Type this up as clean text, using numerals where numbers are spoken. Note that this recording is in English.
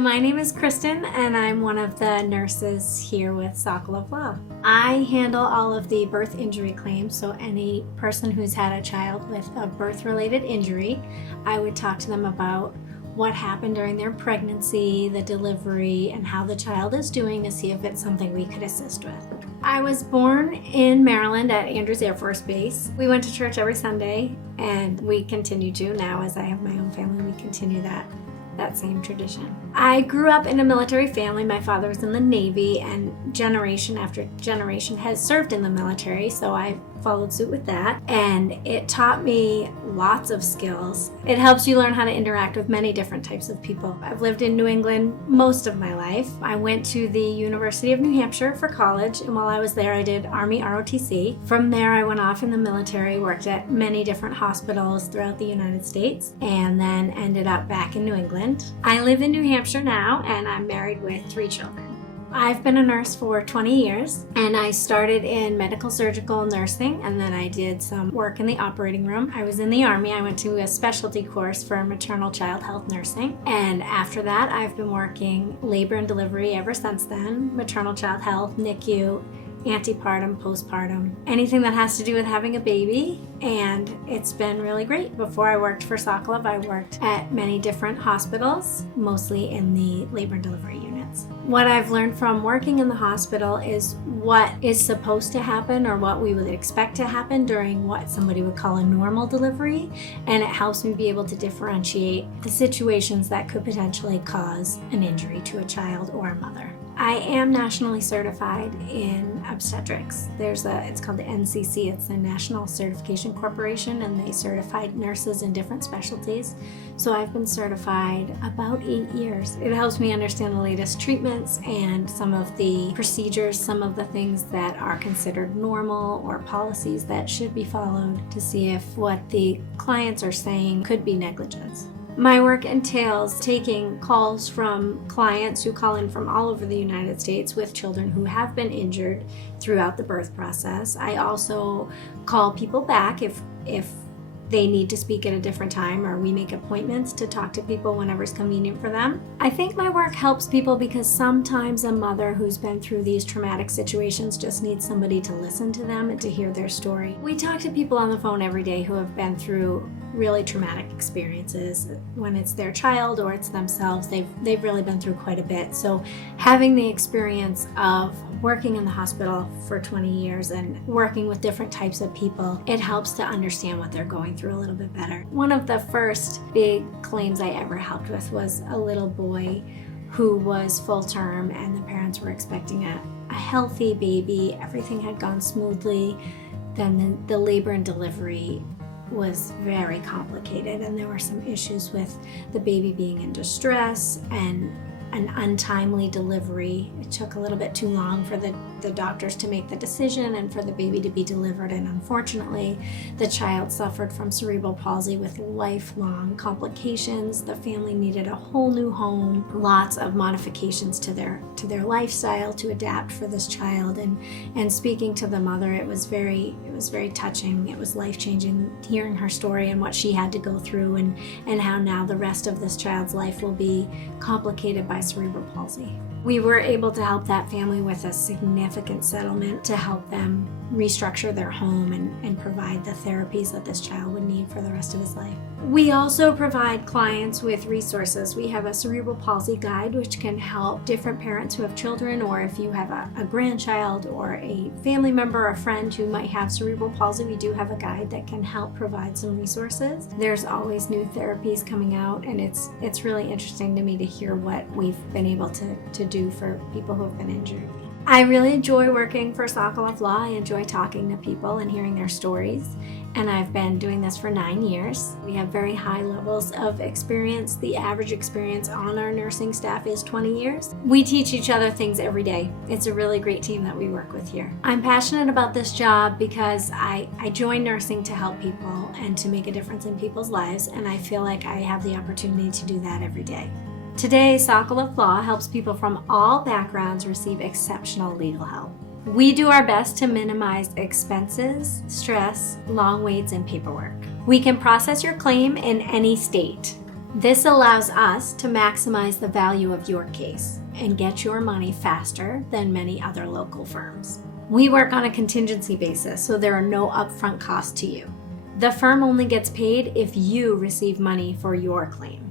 My name is Kristin, and I'm one of the nurses here with Sokolove Law. I handle all of the birth injury claims, so any person who's had a child with a birth-related injury, I would talk to them about what happened during their pregnancy, the delivery, and how the child is doing to see if it's something we could assist with. I was born in Maryland at Andrews Air Force Base. We went to church every Sunday, and we continue to. Now, as I have my own family, we continue that same tradition. I grew up in a military family. My father was in the Navy, and generation after generation has served in the military, so I followed suit with that, and it taught me lots of skills. It helps you learn how to interact with many different types of people. I've lived in New England most of my life. I went to the University of New Hampshire for college, and while I was there I did Army ROTC. From there I went off in the military, worked at many different hospitals throughout the United States, and then ended up back in New England. I live in New Hampshire now, and I'm married with 3 children. I've been a nurse for 20 years, and I started in medical surgical nursing, and then I did some work in the operating room. I was in the Army. I went to a specialty course for maternal child health nursing, and after that I've been working labor and delivery ever since then, maternal child health, NICU, antepartum, postpartum, anything that has to do with having a baby, and it's been really great. Before I worked for Sokolove, I worked at many different hospitals, mostly in the labor and delivery units. What I've learned from working in the hospital is what is supposed to happen or what we would expect to happen during what somebody would call a normal delivery, and it helps me be able to differentiate the situations that could potentially cause an injury to a child or a mother. I am nationally certified in obstetrics. It's called the NCC, it's the National Certification Corporation, and they certified nurses in different specialties. So I've been certified about 8 years. It helps me understand the latest treatments and some of the procedures, some of the things that are considered normal or policies that should be followed to see if what the clients are saying could be negligence. My work entails taking calls from clients who call in from all over the United States with children who have been injured throughout the birth process. I also call people back if they need to speak at a different time, or we make appointments to talk to people whenever it's convenient for them. I think my work helps people because sometimes a mother who's been through these traumatic situations just needs somebody to listen to them and to hear their story. We talk to people on the phone every day who have been through really traumatic experiences. When it's their child or it's themselves, they've really been through quite a bit. So having the experience of working in the hospital for 20 years and working with different types of people, it helps to understand what they're going through a little bit better. One of the first big claims I ever helped with was a little boy who was full term, and the parents were expecting a healthy baby. Everything had gone smoothly. Then the labor and delivery was very complicated, and there were some issues with the baby being in distress and an untimely delivery. It took a little bit too long for the doctors to make the decision and for the baby to be delivered, and unfortunately the child suffered from cerebral palsy with lifelong complications. The family needed a whole new home, lots of modifications to their lifestyle to adapt for this child, and speaking to the mother, it was very touching. It was life-changing hearing her story and what she had to go through, and how now the rest of this child's life will be complicated by cerebral palsy. We were able to help that family with a significant settlement to help them restructure their home and provide the therapies that this child would need for the rest of his life. We also provide clients with resources. We have a cerebral palsy guide, which can help different parents who have children, or if you have a grandchild or a family member or a friend who might have cerebral palsy, we do have a guide that can help provide some resources. There's always new therapies coming out, and it's really interesting to me to hear what we've been able to do for people who have been injured. I really enjoy working for Sokolove Law. I enjoy talking to people and hearing their stories, and I've been doing this for 9 years. We have very high levels of experience. The average experience on our nursing staff is 20 years. We teach each other things every day. It's a really great team that we work with here. I'm passionate about this job because I joined nursing to help people and to make a difference in people's lives, and I feel like I have the opportunity to do that every day. Today, Sokolove Law helps people from all backgrounds receive exceptional legal help. We do our best to minimize expenses, stress, long waits, and paperwork. We can process your claim in any state. This allows us to maximize the value of your case and get your money faster than many other local firms. We work on a contingency basis, so there are no upfront costs to you. The firm only gets paid if you receive money for your claim.